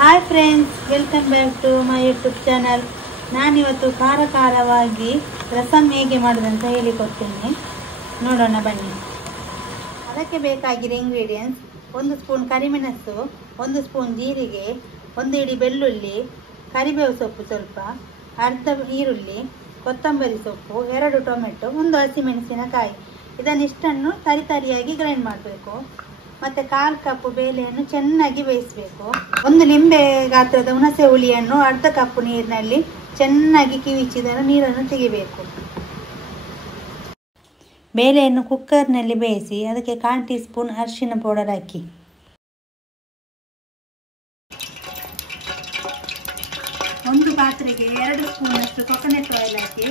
Hi friends, welcome back to my YouTube channel. ನಾನಿವತ್ತು ಖಾರವಾಗಿ ರಸಮ್ ಹೇಗೆ ಮಾಡೋದಂತ ಹೇಳಿಕೊಡ್ತೇನೆ. ನೋಡೋಣ ಬನ್ನಿ. ಅದಕ್ಕೆ ಬೇಕಾಗಿರೋ ಇಂಗ್ರೀಡಿಯೆಂಟ್ಸ್: 1 ಸ್ಪೂನ್ ಕರಿಮೆಣಸು, 1 ಸ್ಪೂನ್ ಜೀರಿಗೆ, 1 ಹಿಡಿ ಬೆಳ್ಳುಳ್ಳಿ, ಕರಿಬೇವು ಸೊಪ್ಪು ಸ್ವಲ್ಪ, ಅರ್ಧ ಈರುಳ್ಳಿ, ಕೊತ್ತಂಬರಿ ಸೊಪ್ಪು, 2 ಟೊಮೆಟೊ, 1 ಹಸಿಮೆಣಸಿನಕಾಯಿ. ಇದನ್ನಿಷ್ಟನ್ನು ತರಿಯಾಗಿ ಗ್ರೈಂಡ್ ಮಾಡಬೇಕು. ಮತ್ತು 1/4 ಕಪ್ ಬೇಳೆಯನ್ನು ಚೆನ್ನಾಗಿ ಬೇಯಿಸಬೇಕು. 1 ಲಿಂಬೆ ಗಾತ್ರದ ಹುಣಸೆ ಹುಳಿಯನ್ನು ಅರ್ಧ ಕಪ್ ನೀರಿನಲ್ಲಿ ಚೆನ್ನಾಗಿ ಕಿವಿಚಿದ ನೀರನ್ನು ತೆಗಿಬೇಕು. ಬೇಳೆಯನ್ನು ಕುಕ್ಕರ್ನಲ್ಲಿ ಬೇಯಿಸಿ ಅದಕ್ಕೆ 1 ಟೀ ಸ್ಪೂನ್ ಅರಿಶಿನ ಪೌಡರ್ ಹಾಕಿ. ಒಂದು ಪಾತ್ರೆಗೆ 2 ಸ್ಪೂನ್ ಅಷ್ಟು ಕೊಕೊನಟ್ ಆಯಿಲ್ ಹಾಕಿ,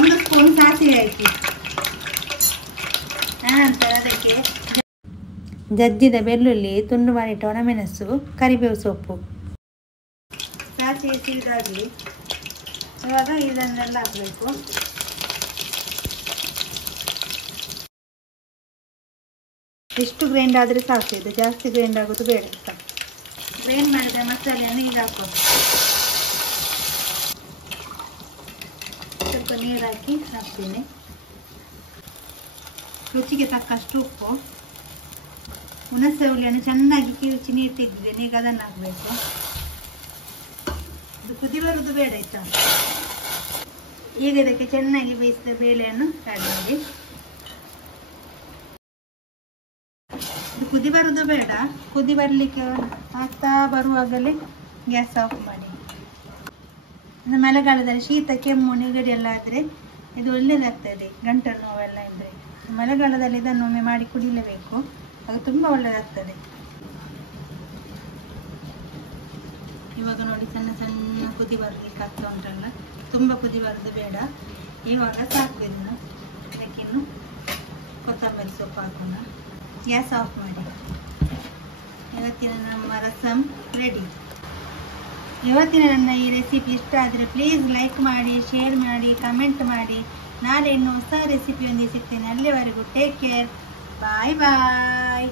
1 ಸ್ಪೂನ್ ಸಾಸಿವೆ ಹಾಕಿ. ಆನಂತರ ಅದಕ್ಕೆ ಜಜ್ಜಿದ ಬೆಳ್ಳುಳ್ಳಿ, ತುಂಡು ಮಾಡಿಟ್ಟ ಒಣಮೆಣಸು, ಕರಿಬೇವು ಸೊಪ್ಪು, ಸಾಸಿವೆ ಸಿಡಿದಾಗಿ ಇವಾಗ ಇದನ್ನೆಲ್ಲ ಹಾಕಬೇಕು. ಎಷ್ಟು ಗ್ರೈಂಡ್ ಆದರೆ ಸಾಕು, ಇದು ಜಾಸ್ತಿ ಗ್ರೈಂಡ್ ಆಗೋದು ಬೇಡ. ಗ್ರೈಂಡ್ ಮಾಡಿದ ಮಸಾಲೆಯನ್ನು ಈಗ ಹಾಕೋದು. ಸ್ವಲ್ಪ ನೀರು ಹಾಕ್ತೀನಿ. ರುಚಿಗೆ ತಕ್ಕಷ್ಟು ಉಪ್ಪು, ಹುಣಸೆ ಹುಳಿಯನ್ನು ಚೆನ್ನಾಗಿ ಕಿವುಚಿ ನೀರು ತೆಗೆದಿದ್ದೇನೆ, ಈಗ ಅದನ್ನು ಹಾಕಬೇಕು. ಇದು ಕುದಿ ಬರುವುದು ಬೇಡ ಆಯ್ತಾ. ಈಗ ಇದಕ್ಕೆ ಚೆನ್ನಾಗಿ ಬೇಯಿಸಿದ ಬೇಳೆಯನ್ನು ಆಡ್ ಮಾಡಿ. ಇದು ಕುದಿ ಬರುವುದು ಬೇಡ, ಕುದಿ ಬರಲಿಕ್ಕೆ ಆಗ್ತಾ ಬರುವಾಗಲೇ ಗ್ಯಾಸ್ ಆಫ್ ಮಾಡಿ. ಮಳೆಗಾಲದಲ್ಲಿ ಶೀತ, ಕೆಮ್ಮು, ನೆಗಡಿ ಎಲ್ಲ ಆದರೆ ಇದು ಒಳ್ಳೆಯದಾಗ್ತದೆ. ಗಂಟಲು ನೋವೆಲ್ಲ ಇದ್ದರೆ ಮಳೆಗಾಲದಲ್ಲಿ ಇದನ್ನೊಮ್ಮೆ ಮಾಡಿ ಕುಡಿಲೇಬೇಕು, ಅದು ತುಂಬ ಒಳ್ಳೆಯದಾಗ್ತದೆ. ಇವಾಗ ನೋಡಿ, ಸಣ್ಣ ಸಣ್ಣ ಕುದಿ ಬರಲಿಕ್ಕೆ ಆಗ್ತಾ ಉಂಟಲ್ಲ, ತುಂಬ ಕುದಿ ಬರೋದು ಬೇಡ. ಇವಾಗ ಸಾಕು. ಇದನ್ನು ಇದಕ್ಕಿನ್ನು ಕೊತ್ತಂಬರಿ ಸೊಪ್ಪು ಹಾಕೋಣ. ಗ್ಯಾಸ್ ಆಫ್ ಮಾಡಿ. ಇವತ್ತಿನ ನಮ್ಮ ರಸಮ್ ರೆಡಿ. ಇವತ್ತಿನ ನನ್ನ ಈ ರೆಸಿಪಿ ಇಷ್ಟ ಆದರೆ ಪ್ಲೀಸ್ ಲೈಕ್ ಮಾಡಿ, ಶೇರ್ ಮಾಡಿ, ಕಮೆಂಟ್ ಮಾಡಿ. ನಾಳೆ ಇನ್ನೂ ಹೊಸ ರೆಸಿಪಿಯೊಂದಿಗೆ ಸಿಗ್ತೇನೆ. ಅಲ್ಲಿವರೆಗೂ ಟೇಕ್ ಕೇರ್. ಬಾಯ್ ಬಾಯ್.